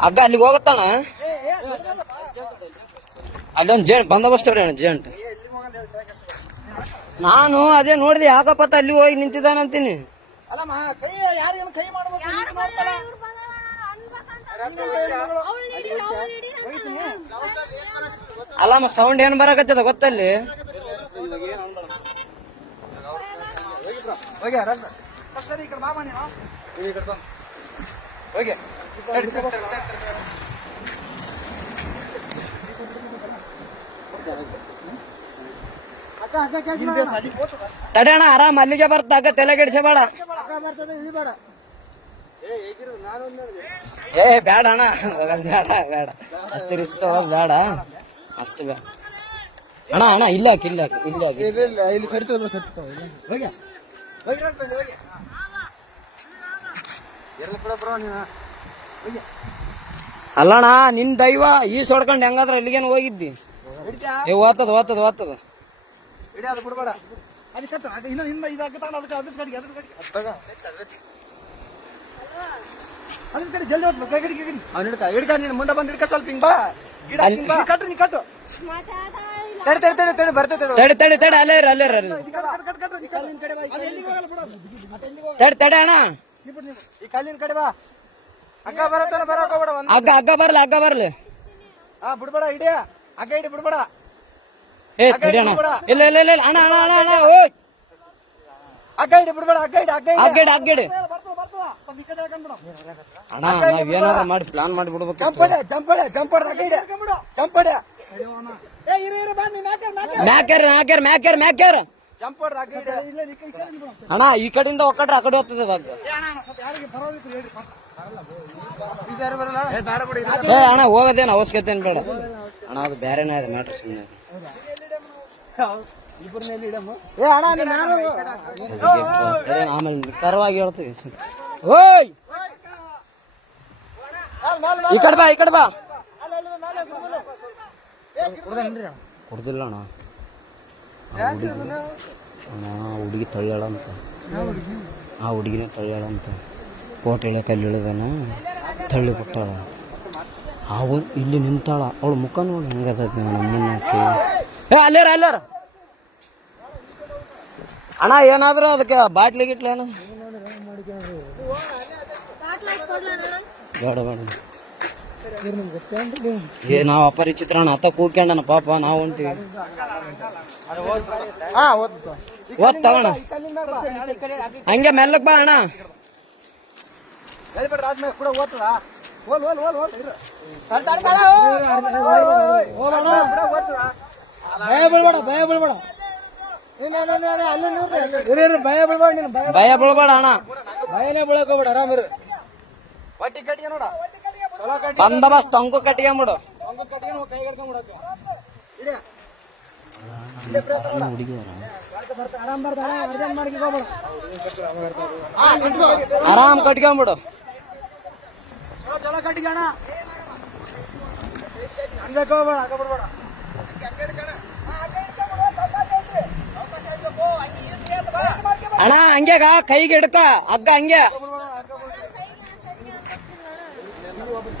ಅಗ್ಗ ಅಲ್ಲಿಗೆ ಹೋಗತ್ತಾನ ಅಲ್ಲೊಂದು ಜೇಂಟ್ ಬಂದೋಬಸ್ತ್ ಅಣ್ಣ ಜೇಂಟ್ ನಾನು ಅದೇ ನೋಡಿದೆ ಯಾಕಪ್ಪ ಅಲ್ಲಿ ಹೋಗಿ ನಿಂತಿದ್ದಾನಂತೀನಿ. ಅಲ್ಲಮ್ಮ ಸೌಂಡ್ ಏನ್ ಬರಕತ್ತದ ಗೊತ್ತಲ್ಲಿ ಸರಿ ಹೋಗ್ತದ. ತಡೆಯಣ ಆರಾಮ್ ಅಲ್ಲಿಗೆ ಬರ್ತ. ಅಕ್ಕ ತಲೆ ಕೆಡಿಸಬೇಡ ಏ ಬೇಡ ಅಣ್ಣ. ಬೇಡ ಬೇಡ ಅಷ್ಟು ರಿಸ್ಕ್ ಬೇಡ ಅಷ್ಟು ಬೇಡ ಅಣ್ಣ ಅಣ್ಣ ಇಲ್ಲ ಹಾಕ್, ಇಲ್ಲ ಹಾಕ್, ಇಲ್ಲ ಹಾಕ್. ಸರಿ ಇಲ್ಲ ಸರಿತದ ಹೋಗಿ. ಹೋಗಿ ರನ್ನ ಬನ್ನಿ, ಹೋಗಿ ಎಲ್ಲ ಬಿಡ ಬ್ರೋ ನೀನು ಹೋಗಿ ಅಲ್ಲಣ್ಣ ನಿನ್ ದೈವ ಈ ಸೊಡ್ಕೊಂಡ್ ಹೆಂಗಾದ್ರ ಇಲ್ಲಿಗೇನು ಹೋಗಿದ್ದಿ ಓತದ ಏ ಓದ್ತದ ಓದ್ತದ ಓದ್ತದ ಹಿಡಿ ಅದು ಬಿಡಬೇಡ ಅದು ಕಟ್ಟು ಅದು ಇನ್ನು ಹಿಂದೆ ಇದಾಕ ತಗೊಂಡು ಅದಕ್ಕೆ ಅದ್ರ ಕಡೆಗೆ ಅದ್ರ ಕಡೆಗೆ ಅದು ಅದ್ರ ಕಡೆ ಜಲ್ದಿ ಹೋಗ್ತದೆ ಕೈ ಕಡೆಗೆ ಕಡೆ ಅವ್ನು ಹಿಡ್ಕ ಹಿಡ್ಕ ನೀನು ಮುಂದೆ ಬಂದು ಹಿಡ್ಕ ಸ್ವಲ್ಪ ಹಿಂಗ ಬಾ ಗಿಡ ಅಲ್ಲಿ- ಹಿಂಗ್ ಬಾ. ನೀ ಕಟ್ಟು ನೀ ಕಟ್ಟು ತಡಿ ತಡಿ ತಡಿ ತಡಿ ಬರ್ತೈತೆ ತಡಿ. ತಡಿ ತಡಿ ತಡಿ ಅಲ್ಲೇ ಇರು ಅಲ್ಲೇ ಇರು ತಡಿ ತಡಿ ಅಣ್ಣ. ಈ ಕಲ್ಲಿನ ಕಡೆ ಬಾ. ಅಕ್ಕ ಬರತ್ತಾನ ಬರಕ್ ಹೋಗ್ಬೇಡ ಒಂದ್ ಅಗ್ಗ ಅಗ್ಗ ಬರ್ಲಿ ಅಗ್ಗ ಬರ್ಲಿ. ಆ ಬಿಡ್ಬೇಡ ಇಡಿಯ ಅಗ್ಗ ಇಡಿ ಬಿಡ್ಬೇಡ. ಏ ತಡಿ ಅಣ್ಣ ಇಲ್ಲ ಇಲ್ಲ ಇಲ್ಲ ಇಲ್ಲ, ಅಣ್ಣ ಅಣ್ಣ ಅಣ್ಣ ಅಣ್ಣ ಓಯ್. ಅಕ್ಕ ಇಡಿ ಬಿಡ್ಬೇಡ ಅಕ್ಕ ಇಡಿ ಅಕ್ಕ ಇಡಿ ಕಡೆ ಹಾಕೊಂಡ್ಬಿಡು ಅಣ್ಣ ನಾವ್ ಏನಾರ ಮಾಡಿ ಪ್ಲಾನ್ ಮಾಡಿ ಬಿಡ್ಬೇಕು. ಚಂಪಡೆ ಚಂಪಡೆ ಚಂಪಡೆ ಅಕ್ಕ ಹಿಡಿ ಚಂಪಡೆ ಏ ಇರು ಇರು ಬಾ ನೀ ಮ್ಯಾಕ್ಯಾರ ಮ್ಯಾಕ್ಯಾರ ಮ್ಯಾಕ್ಯಾರ. ಅಣ್ಣ ಈ ಕಡೆಯಿಂದ ಒಕ್ಕಟ್ರೆ ಆ ಕಡೆ ಹೋಗ್ತದೆ ಏ ಅಣ್ಣ ಹೋಗೋದೇನು ಅವಶ್ಯಕತೆ ಏನ್ ಬೇಡ ಅಣ್ಣ ಅದು ಬೇರೆನೇ ಇದೆ ಮ್ಯಾಟ್ರ್ ಸುಮ್ಮನೆ ಏ ಅಣ್ಣ ನೀನ್ ಯಾರು ಆಮೇಲೆ ಕರವಾಗಿ ಹೇಳ್ತೀವಿ ಓಯ್ ಈ ಕಡೆ ಬಾ ಈ ಕಡೆ ಬಾ ಕೊಡ್ದಿಲ್ಲ ಅಣ್ಣ ಆ ಹುಡುಗಿ ಅಣ್ಣ ಆ ಹುಡುಗಿನ ಅಂತ. ಕೋಟ್ ಇಳಿಯಕ್ಕೆ ಅಲ್ಲಿ ಇಳಿದಾನ ತಳ್ಳಿ ಬಿಟ್ಟಾಳ. ಅವ ಇಲ್ಲಿ ನಿಂತಾಳ. ಅವಳ ಮುಖ ನೋಡಿ ಹೆಂಗದ ನಮ್ಮನ್ನ ಏ ಅಲ್ಲಾರ ಅಲ್ಲಾರ? ಅಣ್ಣ ಏನಾದ್ರು ಅದಕ್ಕೆ ಬಾಟ್ಲಿ ಗಿಟ್ಲೇನು ಬೇಡ ಬೇಡ. ಏ ನಾವು ಅಪರಿಚಿತ್ರ ಅಣ್ಣ ಅತ್ತ ಕೂಕ್ಯಂಡನ ಪಾಪ ನಾವು ಹೊಂಟಿವಿ ಓದ್ ತಗೋಣ. ಹಂಗೆ ಮೆಲ್ಲಕ್ ಬಾ ಅಣ್ಣ. ಭಯ ಬೀಳ್ಬೇಡ ಭಯ ಬೀಳ್ಬೇಡ ಭಯ ಬೀಳ್ಬೇಡ ಭಯ ಬೀಳ್ಬೇಡ ಅಣ್ಣ. ಭಯನೇ ಬೀಳಕೋಬೇಡ ಹೋಗ್ಬೇಡ ಆರಾಮಿರು ಒಟ್ಟಿ ಕಟ್ಟಿಗೆ ನೋಡ. ಬಂದಬಸ್ತ್ ಟೊಂಕು ಕಟ್ಕೊಂಬಿಡು ಆರಾಮ್ ಕಟ್ಕೊಂಬಿಡು ಚಲೋ ಬಿಡ್ಬೇಡ. ಅಣ್ಣ ಹಂಗ್ಯಾಗ ಕೈಗೆ ಹಿಡ್ಕ ಹಗ್ಗ ಹಂಗೆ.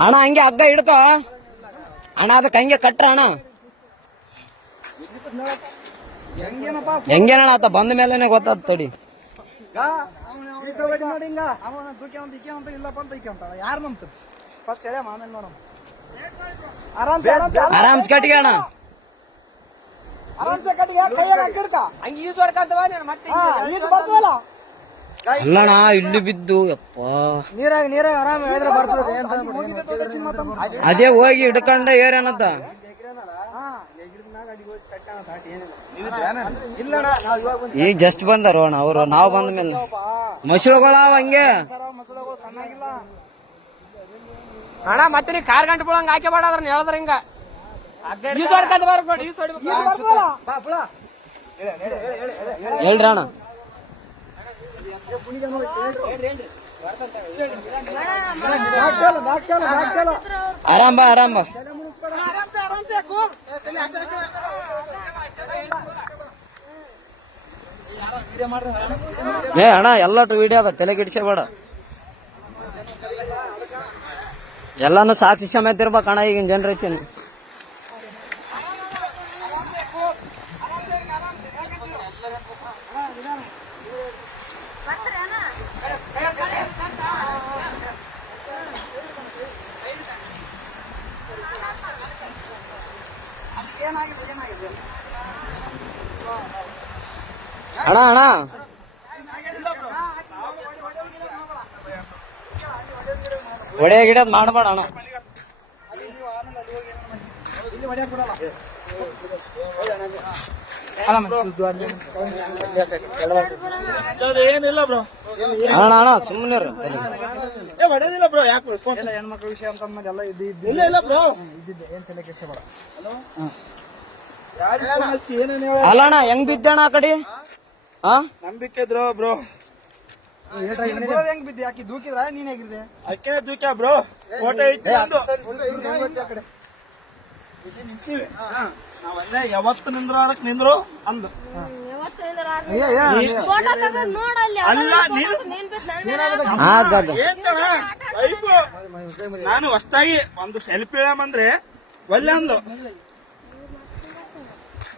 ಅಣ್ಣ ಹಂಗೆ ಹಗ್ಗ ಹಿಡ್ಕ. ಅಣ್ಣ ಅದಕ್ಕೆ ಹಂಗೆ ಕಟ್ರ ಅಣ್ಣ. ಹೆಂಗೇನಪ್ಪ? ಹೆಂಗೇನಣ್ಣ ಆತ? ಬಂದ ಮೇಲೆನೆ ಗೊತ್ತಾದ ತಡಿ. ಆರಾಮ್ ಆರಾಮ್ಸ್ ಕಟ್ಗೆ ಅಣ್ಣ. ಆರಾಮ್ಸೆ ಕಟ್ಟಿಗೆ ಕೈಯಾಗ ಹಾಕಿಡ್ಕ ಹಂಗೆ ಈಸ್ ಹೊಡ್ಕಂತವ ನೀನು ಮತ್ತೆ ಈಗ ಬರ್ತದಲ್ಲ ಅಲ್ಲಣ್ಣ ಇಲ್ಲಿ ಬಿದ್ದು ಯಪ್ಪ. ನೀರಾಗ ನೀರಾಗ ಆರಾಮ್ ಹೇಳಿದ್ರೆ ಬರ್ತದೆ ಅದೇ ಹೋಗಿ ಹಿಡ್ಕೊಂಡ ಏರೇನತ್ತ ಈಗ ಜಸ್ಟ್ ಬಂದಾರ ಅವರು ನಾವು ಬಂದ ಮೇಲೆ. ಮಸಳುಗಳ ಹಂಗೆ. ಅಣ್ಣ ಮತ್ತೆ ನೀ ಕಾರ್ ಗಂಟೆ ಬಿಡಂಗ ಹಾಕಿ ಬೇಡ ಅದ್ರ ಹೇಳಿದ್ರ ಹಿಂಗ. ಹೇಳ್ರಿ ಅಣ್ಣ. ಆರಾಮ್ ಬಾ ಆರಾಮ್ ಬಾ. ಏ ಅಣ್ಣ, ಎಲ್ಲಟು ವಿಡಿಯೋ ಅದ, ತಲೆ ಕೆಡಿಸಬೇಡ ಎಲ್ಲಾನು ಸಾಕ್ಷಿ ಸಮೇತ ಇರ್ಬೇಕಣ್ಣ ಈಗಿನ ಜನ್ರೇಷನ್ ಏನಾಗಿಲ್ಲ ಏನಾಗಿದೆ ಅಣ್ಣ ಅಣ್ಣ. ಒಡೆ ಗಿಡದ್ ಮಾಡಬೇಡ ಅಣ್ಣ. ಏನಿಲ್ಲ ಬ್ರೋ ಅಣ್ಣ ಅಣ್ಣ ಸುಮ್ಮನೆ ಏ ಹೊಡೆದಿಲ್ಲ ಬ್ರೋ ಯಾಕೆ ಎಲ್ಲ ಹೆಣ್ಮಕ್ಳ ವಿಷಯ ಅಂತ ಎಲ್ಲ ಇದ್ದು ಇಲ್ಲ ಇಲ್ಲ ಬ್ರೋ. ಇದ್ದಿದ್ದೆ. ಏನ್ ತಲೆ ಕೆಡಿಸಬೇಡ ಯಾರಿಗೆ ಫೋನ್ ಹಚ್ಚಿ ಏನೇನು ಅಲ್ಲ ಅಣ್ಣ ಹೆಂಗ್ ಬಿದ್ದಣ್ಣ ಆ ಕಡೆ? ಹಾ ನಂಬಿಕೆ ಇದ್ರು ಬ್ರೋ? ಹೆಂಗ್ ಬಿದ್ದೆ? ಆಕಿ ದೂಕಿದ್ರ? ನೀನ್ ಹೇಗಿದ್ದೆ? ಅಕ್ಕೇ ದೂಕ್ಯ ಬ್ರೋ? ಫೋಟೋ ಇಟ್ಟು ನಾವಲ್ಲೇ ಯಾವತ್ತು ನಿಂದ್ರು ಅದಕ್ಕೆ ನಿಂದ್ರು? ಅಂದು. ನೀನು ಹೊಸ್ತಾಗಿ ಒಂದು ಸೆಲ್ಫಿ ಹೇಳಂದ್ರೆ ಒಳ್ಳೆ ಅದು.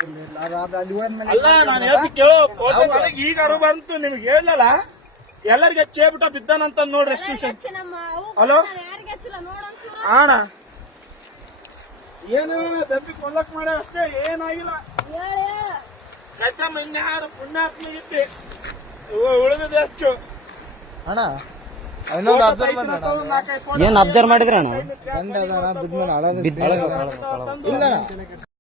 ಅಲ್ಲಿ ಹೋದ್ಮೇಲೆ ಅಲ್ಲ ನಾನು ಹೇಳ್ತಿ ಕೇಳು ಫೋಟೋ ನನಗೆ ಈಗ ಅರು ಬಂತು ನಿಮ್ಗೆ ಹೇಳಲ್ಲ ಎಲ್ಲರಿಗೆ ಚೇಬಿಟ ಬಿದ್ದಾನಂತ ನೋಡ್ರಿ ಎಷ್ಟು ಹಲೋ? ಅಣ್ಣ ಏನು ದಬ್ಬಿ ಕೊಲ್ಲಕ್ ಮಾಡ ಅಷ್ಟೇ ಏನಾಗಿಲ್ಲ. ಇನ್ಯಾರು ಉಳಿದಿದೆ ಅಣ್ಣ ಏನ್ ಅಬ್ಸರ್ವ್ ಮಾಡಿದ್ರೆ ಅಣ್ಣ? ಬಿದ್ದ